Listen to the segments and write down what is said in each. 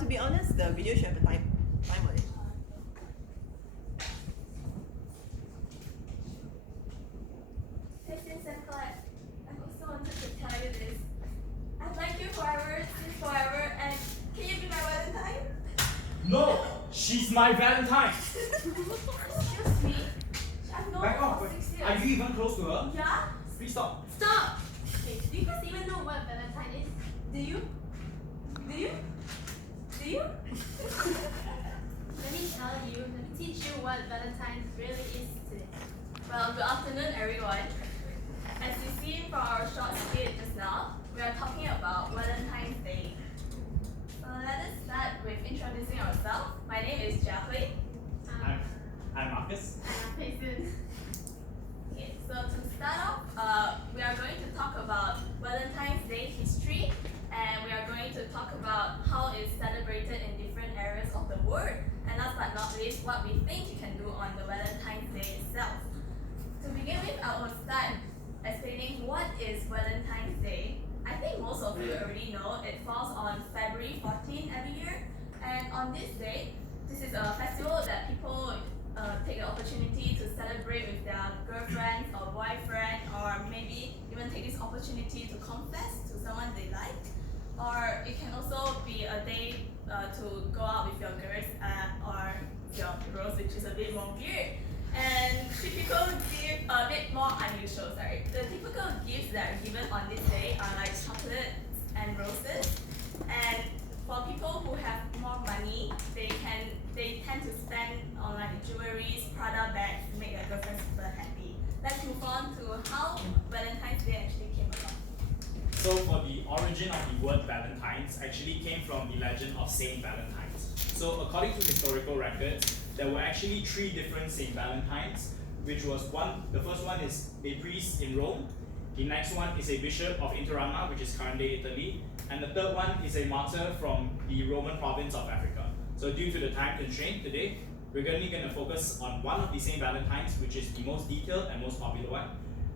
to be honest, the video should have a time on it. Hey sis and Clyde, I also wanted to tell you this. I've liked you forever, since forever, and can you be my Valentine? No! She's my Valentine! Excuse me? I've known Back her off! for 6 years. Are you even close to her? Yeah? Please stop. Stop! Okay, do you guys even know what Valentine is? Do you? Do you? Do you? Let me tell you, let me teach you what Valentine really is today. Well, good afternoon everyone. As you see from our short skit just now, we are talking about Valentine's Day. So let us start with introducing ourselves. My name is Jacqueline. I'm Marcus. I'm Payson. Okay, so to start off, we are going to talk about Valentine's Day history, and we are going to talk about how it's celebrated in different areas of the world, and last but not least, what we think you can do on the Valentine's Day itself. To begin with, I will start explaining what is Valentine's Day. I think most of you already know it falls on February 14 every year, and on this day, this is a festival that people take the opportunity to celebrate with their girlfriends or boyfriend, or maybe even take this opportunity to confess to someone they like. Or it can also be a day to go out with your girls or your bros, which is a bit more weird. And typical gift, a bit more unusual, sorry. The typical gifts that are given on this day are like chocolates and roses. And for people who have more money, they tend to spend on like jewelry, Prada bags to make their girlfriend super happy. Let's move on to how Valentine's Day actually came about. So for the origin of the word Valentines actually came from the legend of Saint Valentines. So according to historical records, there were actually 3 different Saint Valentines, which was the first one is a priest in Rome, the next one is a bishop of Interama, which is currently Italy, and the third one is a martyr from the Roman province of Africa. So due to the time constraint today, we're only going to focus on one of the Saint Valentines, which is the most detailed and most popular one.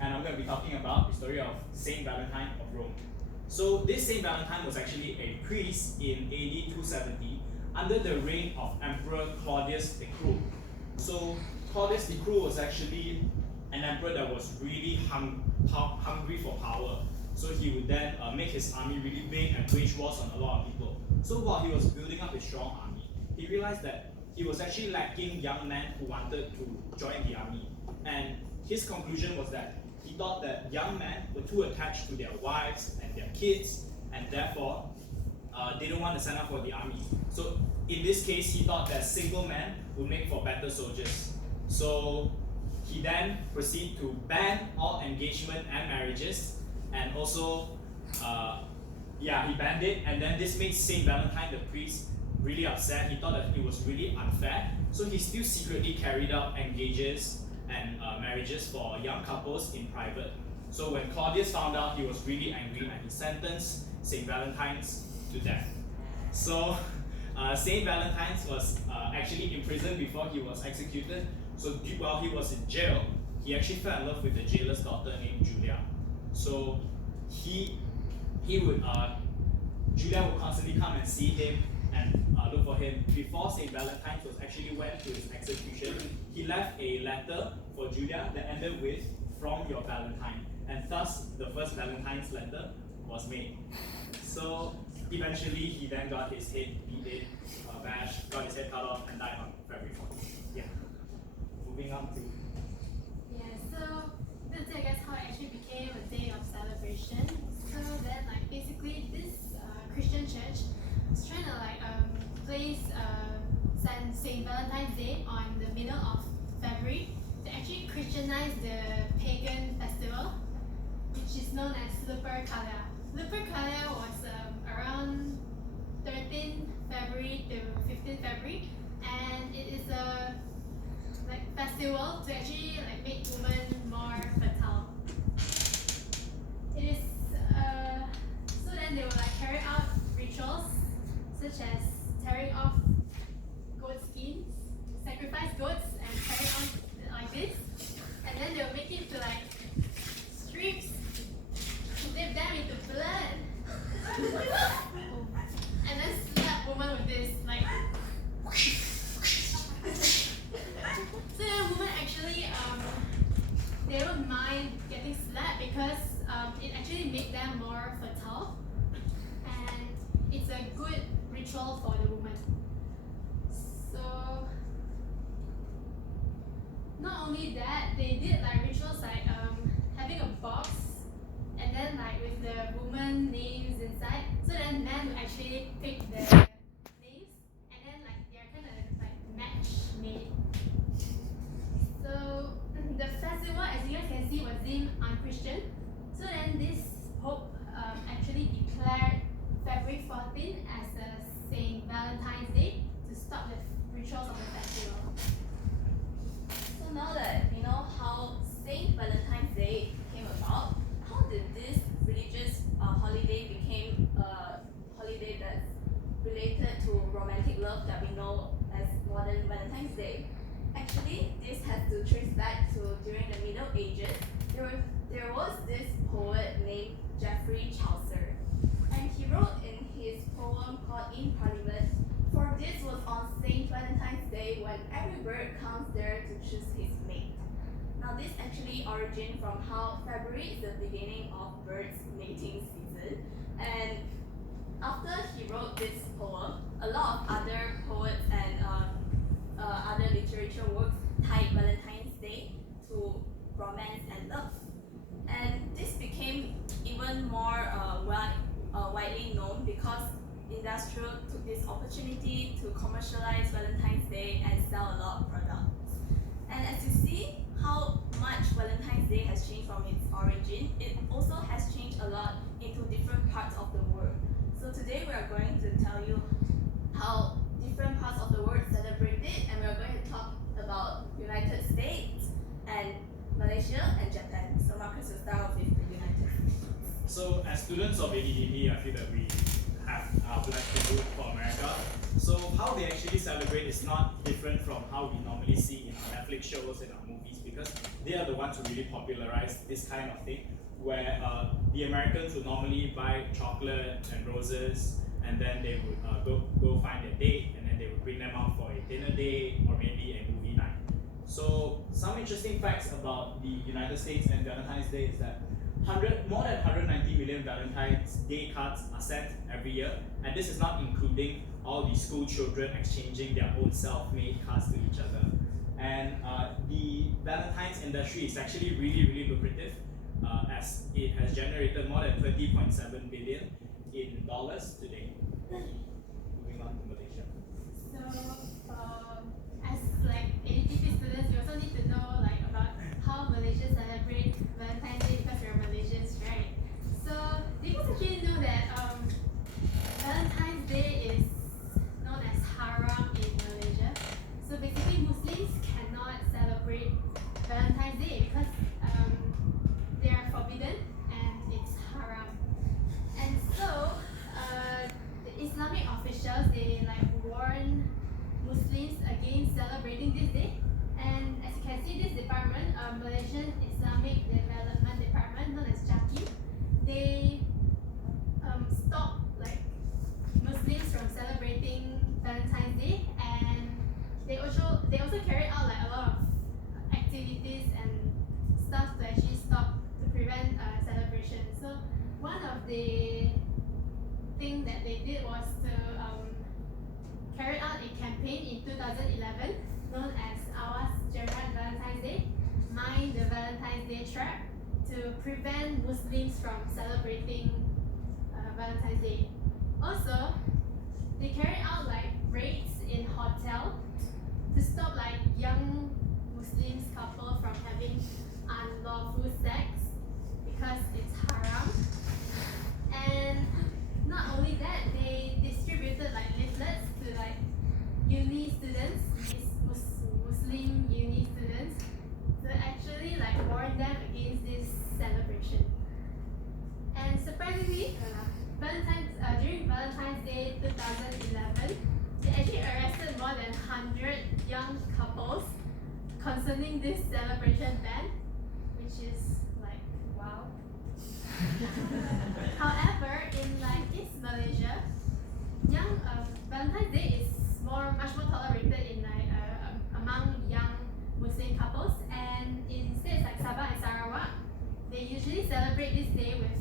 And I'm going to be talking about the story of Saint Valentine of Rome. So this Saint Valentine was actually a priest in AD 270 under the reign of Emperor Claudius the Cruel. So Claudius the Cruel was actually an emperor that was really hungry for power. So he would then make his army really big and wage wars on a lot of people. So while he was building up a strong army, he realized that he was actually lacking young men who wanted to join the army. And his conclusion was that he thought that young men were too attached to their wives and their kids, and therefore they don't want to sign up for the army. So in this case, he thought that single men would make for better soldiers. So he then proceeded to ban all engagement and marriages, and also he banned it, and then this made Saint Valentine the priest really upset. He thought that it was really unfair, so he still secretly carried out engages and marriages for young couples in private. So when Claudius found out, he was really angry and he sentenced Saint Valentine's to death. So Saint Valentine's was actually imprisoned before he was executed. So while he was in jail, he actually fell in love with the jailer's daughter named Julia. So Julia would constantly come and see him and look for him. Before Saint Valentine's was actually went to his execution, he left a letter for Julia that ended with "From your Valentine," and thus the first Valentine's letter was made. So eventually he then got his head beaten, bashed, got his head cut off, and died on February 14th. Yeah. Moving on to So that's I guess how it actually became a day of celebration. So then basically this Christian church was trying to place Saint Valentine's Day on the middle of February to actually Christianize the pagan festival, which is known as Lupercalia. Lupercalia was around 13 February to 15 February, and it is a festival to actually make women more fertile. It is so then they will carry out rituals such as tearing off goat skins, sacrifice goats and carry on like this, and then they will make it to strips, dip them into blood, and then slap women with basically make them more fertile, and it's a good ritual for the woman. So not only that, they did like rituals like having a box and then like with the woman names inside, so then men would actually pick the names and then like they're kind of like match made. So the festival, as you guys can see, was deemed unchristian. So then this Pope actually declared February 14 as a Saint Valentine's Day to stop the rituals of the festival. So now that we know how Saint Valentine's Day came about, how did this religious holiday became a holiday that's related to romantic love that we know as modern Valentine's Day? Actually, this has to trace back to during the Middle Ages. There was this poet named Geoffrey Chaucer, and he wrote in his poem called In Parliament, "For this was on Saint Valentine's Day when every bird comes there to choose his mate." Now this actually originated from how February is the beginning of birds' mating season, and after he wrote this poem, a lot of other poets and other literature works tied Valentine's Day to romance and love, and this became even more widely known because industrial took this opportunity to commercialize Valentine's Day and sell a lot of products. And as you see how much Valentine's Day has changed from its origin, it also has changed a lot into different parts of the world. So today we are going to tell you how different parts of the world celebrate it, and we are going to talk about United States and Malaysia and Japan. So Marcus will start off with the United States. So as students of ADTP, I feel that we would like to do for America. So how they actually celebrate is not different from how we normally see in our Netflix shows and our movies, because they are the ones who really popularize this kind of thing, where the Americans would normally buy chocolate and roses, and then they would go find a date, and then they would bring them out for a dinner date or maybe a movie night. So some interesting facts about the United States and Valentine's Day is that more than 190 million Valentine's Day cards are sent every year, and this is not including all the school children exchanging their own self-made cards to each other. And the Valentine's industry is actually really lucrative, as it has generated more than 20.7 billion in dollars today. Moving on to Malaysia. So as like ADTP students, we also need to know like about how Malaysia celebrate Valentine's Day because we're Malaysians, right? So do you guys actually know that Valentine's Day is known as haram in Malaysia? So basically Muslims cannot celebrate Valentine's Day because they are forbidden and it's haram. And so the Islamic officials, they like warn Muslims against celebrating this day. And as you can see, this department, Malaysian Islamic Development Department, known as JAKIM, they stop like Muslims from celebrating Valentine's Day, and they also carry out like a lot of activities and stuff to actually stop to prevent celebration. So one of the things that they did was to carry out a campaign in 2011 known as Awas Jerat Valentine's Day, Mind the Valentine's Day Trap, to prevent Muslims from celebrating Valentine's Day. Also, they carry out like raids in hotel to stop like young Muslims couple from having unlawful sex because it's haram. And not only that, they distributed like leaflets to like uni students, these Muslim uni students, to actually like warn them against this celebration. And surprisingly, during Valentine's Day 2011, they actually arrested more than 100 young couples concerning this celebration ban, which is like wow. However, in like East Malaysia, Valentine's Day is much more tolerated in like among young Muslim couples, and in states like Sabah and Sarawak, they usually celebrate this day with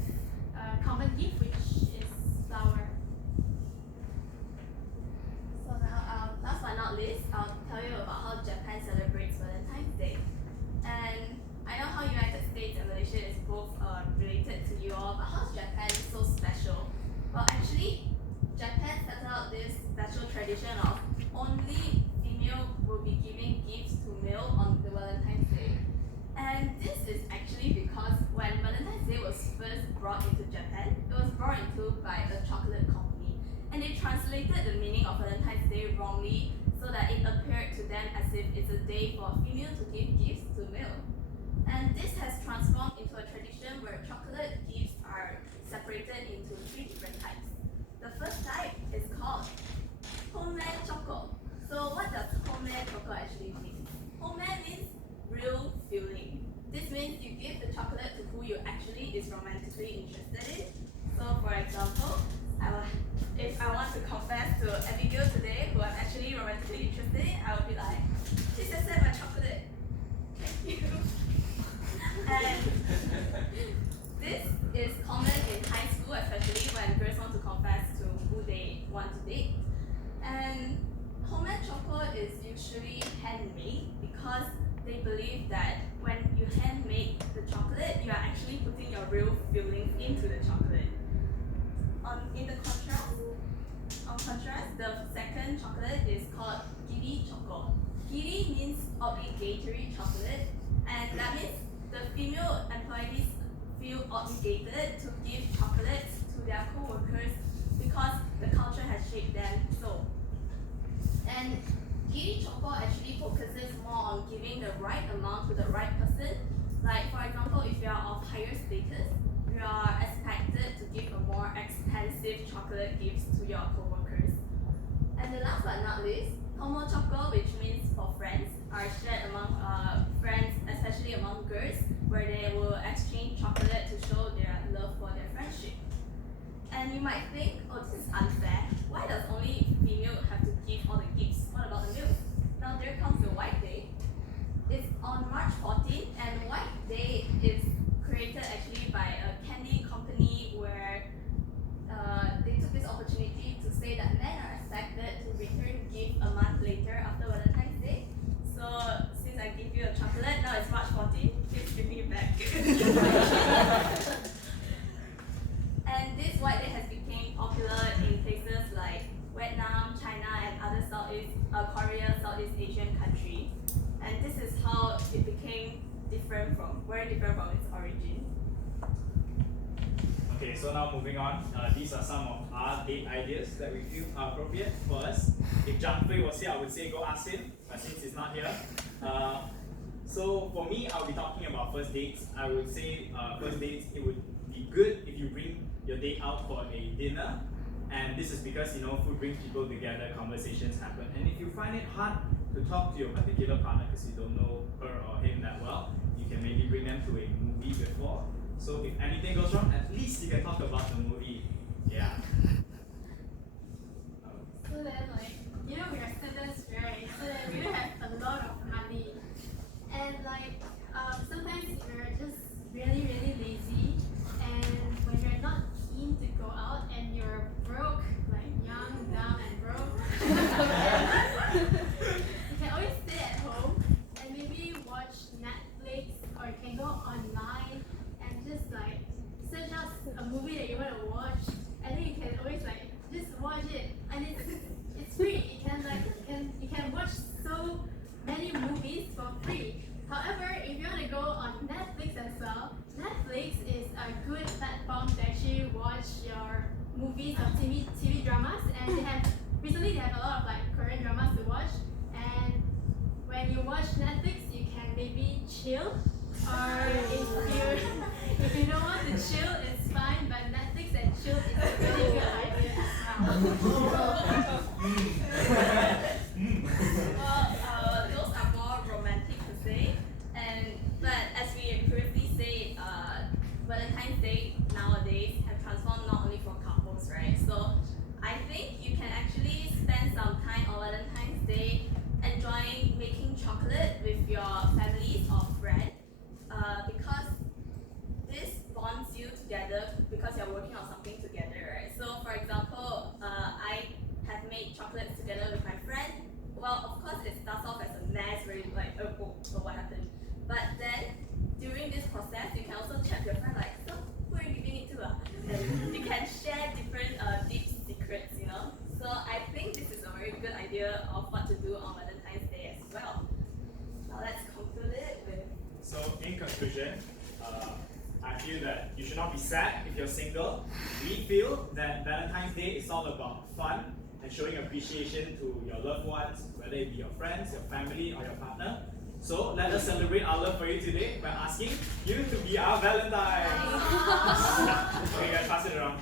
and so special? Well, actually, Japan started out this special tradition of only female will be giving gifts to male on the Valentine's Day. And this is actually because when Valentine's Day was first brought into Japan, it was brought into by a chocolate company. And they translated the meaning of Valentine's Day wrongly so that it appeared to them as if it's a day for female to give gifts to male. And this has transformed into a tradition where chocolate gifts are separated into 3 different types. The first type is called homemade choco. So what does homemade choco actually mean? Homemade means real feeling. This means you give the chocolate to who you actually is romantically interested in. So for example, if I want to confess to Abigail today, who I'm actually romantically interested in, I would be like, please accept my chocolate. Thank you. And this is common in high school, especially when girls want to confess to who they want to date. And homemade chocolate is usually handmade because they believe that when you handmade the chocolate, you are actually putting your real feelings into the chocolate. On contrast, the second chocolate is called giri choco. Giri means obligatory chocolate, and that means the female employees feel obligated to give chocolates to their co-workers because the culture has shaped them so. And giri choco actually focuses more on giving the right amount to the right person. Like for example, if you are of higher status, you are expected to give a more expensive chocolate gifts to your co-workers. And the last but not least, homo choco, which means for friends, are shared among friends, especially among girls, where they will exchange chocolate to show their love for their friendship. And you might think, oh, this is unfair. Why does only female have to give all the gifts? What about the males? Now there comes the White Day. It's on March 14th, and White Day is created actually by a candy company where they took this opportunity to say that men are expected to return gift a month later after Valentine's Day. So since I gave you a chocolate, now it's March 14th, please give me back. And this White Day has become popular in places like Vietnam, China, and other Korea, Southeast Asian countries. And this is how it became very different from its origin. Okay, so now moving on, these are some of our date ideas that we feel are appropriate for us. If Zhang Fei was here, I would say go ask him, but since he's not here. So for me, I'll be talking about first dates. I would say first dates, it would be good if you bring your date out for a dinner. And this is because, food brings people together, conversations happen. And if you find it hard to talk to your particular partner because you don't know her or him that well, you can maybe bring them to a movie before. So if anything goes wrong, at least you can talk about the movie. Yeah. So then, we are students, right? So then we don't have a lot of money. And sometimes we're just really, really lazy. And when you're not keen to go out and you're broke, young, dumb, and broke, you can always stay at home and maybe watch Netflix, or you can go online and just search out a movie that you want to watch, and then you can always just watch it, and it's free. You can watch so many movies for free. However, if you want to go on Netflix as well, Netflix is a good platform to actually watch your movies or TV dramas, and recently they have a lot of Korean dramas to watch. And when you watch Netflix, you can maybe chill, or if you don't want to chill, it's fine. But Netflix and chill is a really good idea as well. Well, those are more romantic per se, but as we previously said, Valentine's Day nowadays have transformed not only for couples, right? So I think you can actually spend some time on Valentine's Day enjoying making chocolate with your families or friends, because this bonds you together because you're working on something together, right? So for example, I have made chocolates together with my friend. Well, of course, it starts off as a mess, really oh, so what happened? But then during this process, you can also check your friend, so who are you giving it to? And idea of what to do on Valentine's Day as well. Now let's conclude it with. So in conclusion, I feel that you should not be sad if you're single. We feel that Valentine's Day is all about fun and showing appreciation to your loved ones, whether it be your friends, your family, or your partner. So let us celebrate our love for you today by asking you to be our Valentine. Okay guys, pass it around.